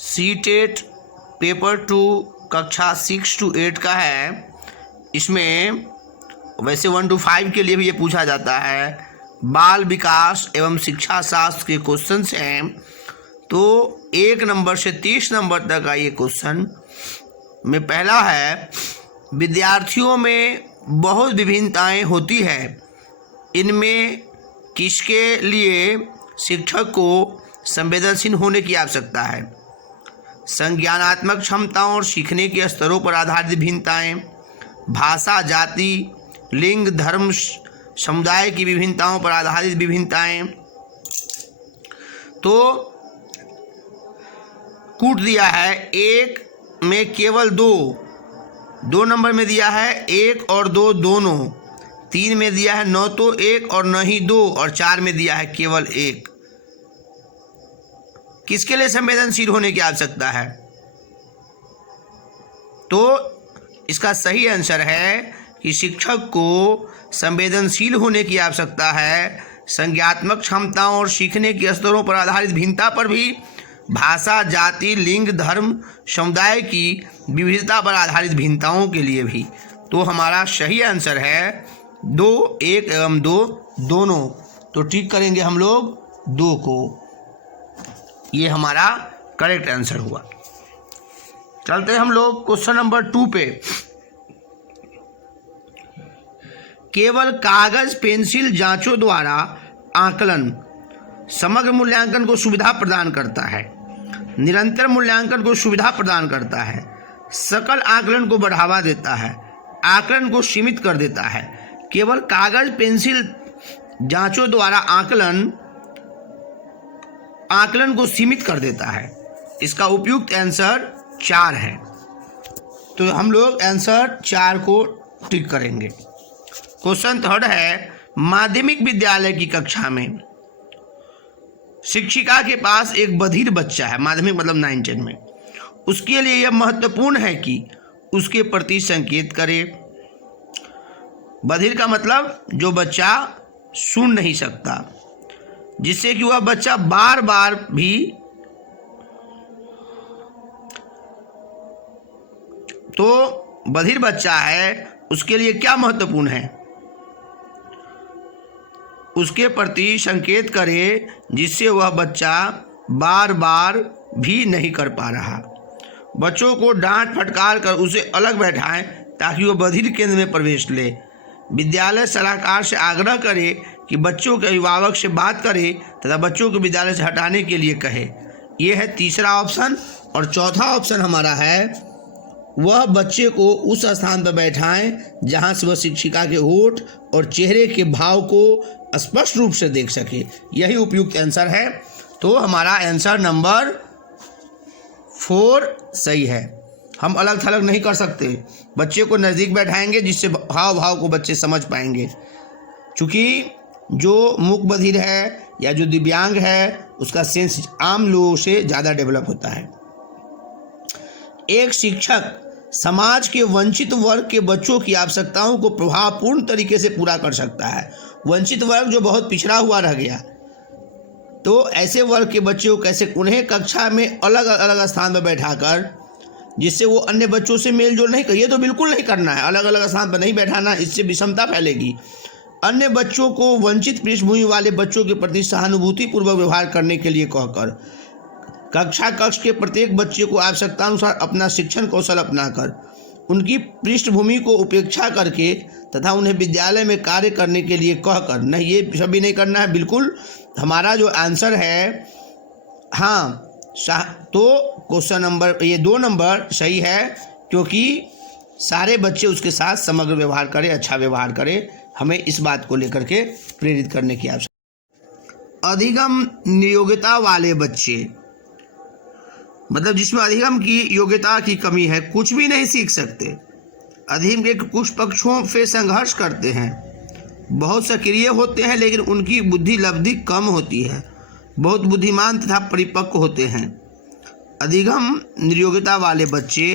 CTET paper 2 कक्षा 6 to 8 का है। इसमें वैसे 1 to 5 के लिए भी ये पूछा जाता है। बाल विकास एवं शिक्षा शास्त्र के क्वेश्चंस हैं। तो 1 नंबर से 30 नंबर तक का ये क्वेश्चन में पहला है, विद्यार्थियों में बहुत विभिन्नताएं होती है, इनमें किसके लिए शिक्षक को संवेदनशील होने की आवश्यकता है? संज्ञानात्मक क्षमताओं और सीखने के स्तरों पर आधारित भिन्नताएं, भाषा, जाति, लिंग, धर्म, समुदाय की विभिन्नताओं पर आधारित विभिन्नताएं। तो कूट दिया है, 1 में केवल 2 नंबर में दिया है 1 और 2 दोनों, 3 में दिया है न तो 1 और न ही 2, और 4 में दिया है केवल 1। किसके लिए संवेदनशील होने की आवश्यकता है? तो इसका सही आंसर है कि शिक्षक को संवेदनशील होने की आवश्यकता है। संज्ञानात्मक क्षमताओं और सीखने के स्तरों पर आधारित भिन्नता पर भी, भाषा, जाति, लिंग, धर्म, समुदाय की विविधता पर आधारित भिन्नताओं के लिए भी। तो हमारा सही आंसर है 2, 1 एवं 2 दोनों। तो ठीक करेंगे हम लोग 2 को। ये हमारा करेक्ट आंसर हुआ। चलते हम लोग क्वेश्चन नंबर 2 पे। केवल कागज पेंसिल जांचों द्वारा आकलन समग्र मूल्यांकन को सुविधा प्रदान करता है, निरंतर मूल्यांकन को सुविधा प्रदान करता है, सकल आकलन को बढ़ावा देता है, आकलन को सीमित कर देता है। केवल कागज पेंसिल जांचों द्वारा आकलन को सीमित कर देता है। इसका उपयुक्त आंसर 4 है। तो हम लोग आंसर 4 को टिक करेंगे। क्वेश्चन 3 है, माध्यमिक विद्यालय की कक्षा में शिक्षिका के पास एक बधिर बच्चा है, माध्यमिक मतलब 9-10 में। उसके लिए यह महत्वपूर्ण है कि उसके प्रति संकेत करे। बधिर का मतलब जो बच्चा सुन नहीं सकता, जिससे कि वह बच्चा बार बार भी तो बधिर बच्चा है, उसके लिए क्या महत्वपूर्ण है? उसके प्रति संकेत करे, जिससे वह बच्चा बार बार भी नहीं कर पा रहा। बच्चों को डांट फटकार कर उसे अलग बैठाएं ताकि वह बधिर केंद्र में प्रवेश ले। विद्यालय सलाहकार से आग्रह करे कि बच्चों के अभिभावक से बात करे तथा बच्चों को विद्यालय से हटाने के लिए कहे। यह है तीसरा ऑप्शन। और चौथा ऑप्शन हमारा है, वह बच्चे को उस स्थान पर बैठाएं जहां से वह शिक्षिका के होठ और चेहरे के भाव को स्पष्ट रूप से देख सके। यही उपयुक्त आंसर है। तो हमारा आंसर नंबर 4 सही है। हम अलग थलग नहीं कर सकते, बच्चे को नज़दीक बैठाएंगे जिससे हाव भाव को बच्चे समझ पाएंगे। क्योंकि जो मूक बधिर है या जो दिव्यांग है, उसका सेंस आम लोगों से ज़्यादा डेवलप होता है। एक शिक्षक समाज के वंचित वर्ग के बच्चों की आवश्यकताओं को प्रभावपूर्ण तरीके से पूरा कर सकता है। वंचित वर्ग जो बहुत पिछड़ा हुआ रह गया, तो ऐसे वर्ग के बच्चों को कैसे, उन्हें कक्षा में अलग अलग स्थान पर बैठाकर, जिससे वो अन्य बच्चों से मेल जोल नहीं कर, ये तो बिल्कुल नहीं करना है, अलग अलग स्थान पर नहीं बैठाना, इससे विषमता फैलेगी। अन्य बच्चों को वंचित पृष्ठभूमि वाले बच्चों के प्रति सहानुभूतिपूर्वक व्यवहार करने के लिए कहकर, कक्ष के प्रत्येक बच्चे को आवश्यकतानुसार अपना शिक्षण कौशल अपनाकर, उनकी पृष्ठभूमि को उपेक्षा करके तथा उन्हें विद्यालय में कार्य करने के लिए कहकर। नहीं, ये सभी नहीं करना है बिल्कुल। हमारा जो आंसर है, हाँ, तो क्वेश्चन नंबर ये 2 नंबर सही है, क्योंकि सारे बच्चे उसके साथ समग्र व्यवहार करें, अच्छा व्यवहार करें। हमें इस बात को लेकर के प्रेरित करने की आवश्यकता। अधिगम नियोग्यता वाले बच्चे, मतलब जिसमें अधिगम की योग्यता की कमी है, कुछ भी नहीं सीख सकते। अधिगम के कुछ पक्षों से संघर्ष करते हैं, बहुत सक्रिय होते हैं लेकिन उनकी बुद्धि लब्धि कम होती है, बहुत बुद्धिमान तथा परिपक्व होते हैं। अधिगम नियोग्यता वाले बच्चे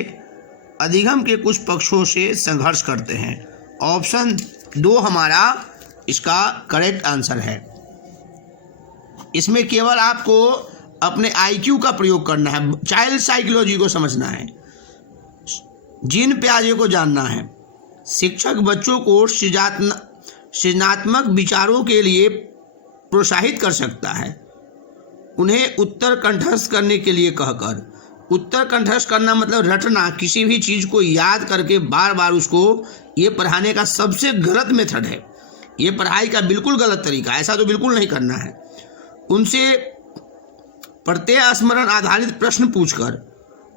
अधिगम के कुछ पक्षों से संघर्ष करते हैं। ऑप्शन 2 हमारा इसका करेक्ट आंसर है। इसमें केवल आपको अपने IQ का प्रयोग करना है, चाइल्ड साइकोलॉजी को समझना है, जीन प्याजे को जानना है। शिक्षक बच्चों को सृजनात्मक विचारों के लिए प्रोत्साहित कर सकता है। उन्हें उत्तर कंठस्थ करने के लिए कहकर, उत्तर कंठस्थ करना मतलब रटना, किसी भी चीज़ को याद करके बार बार उसको, ये पढ़ाने का सबसे गलत मेथड है। ये पढ़ाई का बिल्कुल गलत तरीका, ऐसा तो बिल्कुल नहीं करना है। उनसे प्रत्यय स्मरण आधारित प्रश्न पूछकर,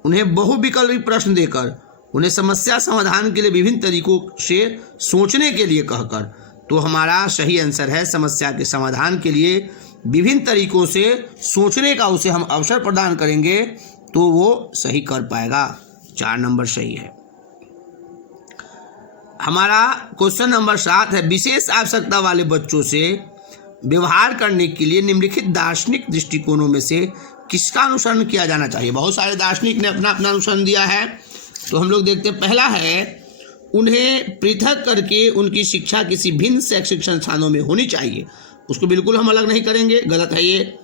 उन्हें बहुविकल्पी प्रश्न देकर, उन्हें समस्या समाधान के लिए विभिन्न तरीकों से सोचने के लिए कहकर, तो हमारा सही आंसर है समस्या के समाधान के लिए विभिन्न तरीकों से सोचने का उसे हम अवसर प्रदान करेंगे तो वो सही कर पाएगा। 4 नंबर सही है। हमारा क्वेश्चन नंबर 7 है, विशेष आवश्यकता वाले बच्चों से व्यवहार करने के लिए निम्नलिखित दार्शनिक दृष्टिकोणों में से किसका अनुसरण किया जाना चाहिए। बहुत सारे दार्शनिक ने अपना अपना अनुसरण दिया है, तो हम लोग देखते हैं। पहला है, उन्हें पृथक करके उनकी शिक्षा किसी भिन्न शैक्षिक संस्थानों में होनी चाहिए। उसको बिल्कुल हम अलग नहीं करेंगे, गलत है ये।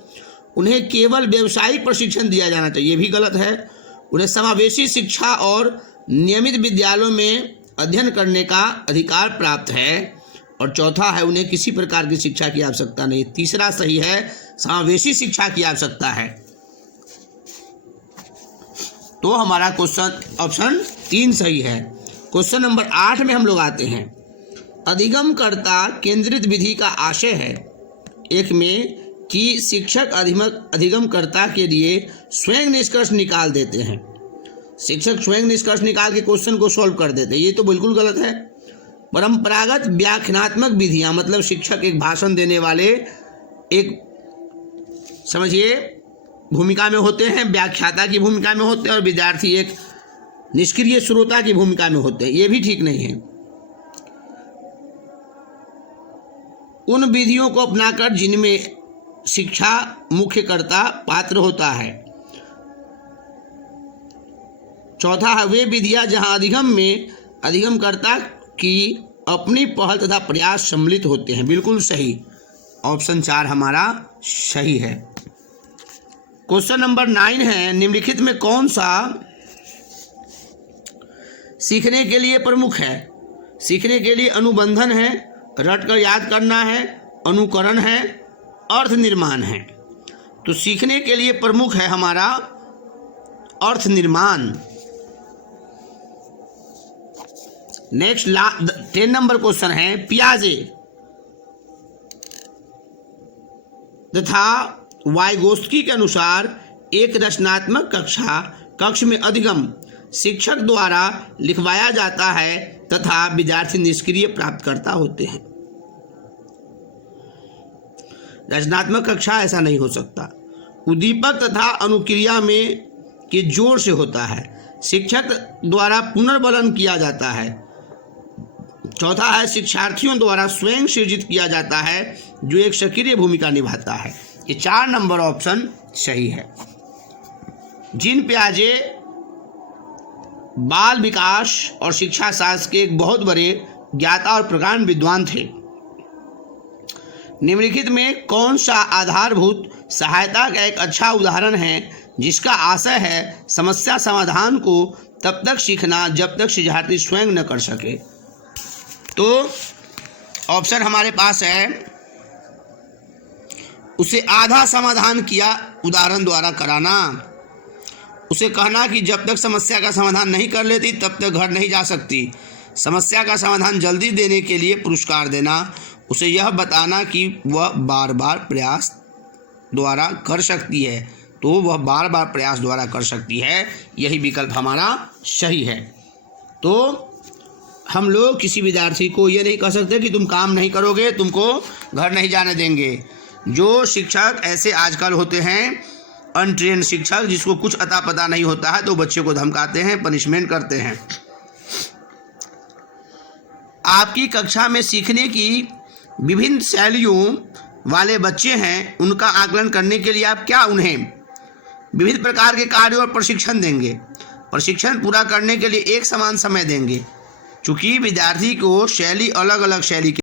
उन्हें केवल व्यावसायिक प्रशिक्षण दिया जाना चाहिए, ये भी गलत है। उन्हें समावेशी शिक्षा और नियमित विद्यालयों में अध्ययन करने का अधिकार प्राप्त है। और चौथा है, उन्हें किसी प्रकार की शिक्षा की आवश्यकता नहीं। तीसरा सही है, समावेशी शिक्षा की आवश्यकता है। तो हमारा क्वेश्चन ऑप्शन 3 सही है। क्वेश्चन नंबर 8 में हम लोग आते हैं। अधिगमकर्ता केंद्रित विधि का आशय है, एक में कि शिक्षक अधिगमकर्ता के लिए स्वयं निष्कर्ष निकाल देते हैं। शिक्षक स्वयं निष्कर्ष निकाल के क्वेश्चन को सॉल्व कर देते हैं, ये तो बिल्कुल गलत है। परंपरागत व्याख्यानात्मक विधियां, मतलब शिक्षक एक भाषण देने वाले एक, समझिए, भूमिका में होते हैं, व्याख्याता की भूमिका में होते हैं, और विद्यार्थी एक निष्क्रिय श्रोता की भूमिका में होते हैं, ये भी ठीक नहीं है। उन विधियों को अपनाकर जिनमें शिक्षा मुख्यकर्ता पात्र होता है। चौथा है, वे विधियां जहां अधिगम में अधिगमकर्ता की अपनी पहल तथा प्रयास सम्मिलित होते हैं। बिल्कुल सही, ऑप्शन 4 हमारा सही है। क्वेश्चन नंबर 9 है, निम्नलिखित में कौन सा सीखने के लिए प्रमुख है। सीखने के लिए अनुबंधन है, रटकर याद करना है, अनुकरण है, अर्थ निर्माण है। तो सीखने के लिए प्रमुख है हमारा अर्थ निर्माण। नेक्स्ट 10 नंबर क्वेश्चन है, पियाजे तथा वाइगोत्स्की के अनुसार एक रचनात्मक कक्ष में अधिगम शिक्षक द्वारा लिखवाया जाता है तथा विद्यार्थी निष्क्रिय प्राप्तकर्ता होते हैं। रचनात्मक कक्षा ऐसा नहीं हो सकता। उद्दीपक तथा अनुक्रिया में के जोर से होता है। शिक्षक द्वारा पुनर्बलन किया जाता है। चौथा है, शिक्षार्थियों द्वारा स्वयं सृजित किया जाता है, जो एक सक्रिय भूमिका निभाता है। ये 4 नंबर ऑप्शन सही है। जीन पियाजे बाल विकास और शिक्षा शास्त्र के एक बहुत बड़े ज्ञाता और प्रगाढ़ विद्वान थे। निम्नलिखित में कौन सा आधारभूत सहायता का एक अच्छा उदाहरण है जिसका आशय है समस्या समाधान को तब तक सीखना जब तक शिक्षार्थी स्वयं न कर सके। तो ऑप्शन हमारे पास है, उसे आधा समाधान किया उदाहरण द्वारा कराना, उसे कहना कि जब तक समस्या का समाधान नहीं कर लेती तब तक घर नहीं जा सकती, समस्या का समाधान जल्दी देने के लिए पुरस्कार देना, उसे यह बताना कि वह बार बार प्रयास द्वारा कर सकती है, तो वह बार बार प्रयास द्वारा कर सकती है। यही विकल्प हमारा सही है। तो हम लोग किसी विद्यार्थी को ये नहीं कह सकते कि तुम काम नहीं करोगे, तुमको घर नहीं जाने देंगे। जो शिक्षक ऐसे आजकल होते हैं अनट्रेन शिक्षक, जिसको कुछ अता पता नहीं होता है, तो बच्चे को धमकाते हैं, पनिशमेंट करते हैं। आपकी कक्षा में सीखने की विभिन्न शैलियों वाले बच्चे हैं, उनका आकलन करने के लिए आप क्या उन्हें विविध प्रकार के कार्यों और प्रशिक्षण देंगे। प्रशिक्षण पूरा करने के लिए एक समान समय देंगे। चूँकि विद्यार्थी को शैली अलग अलग शैली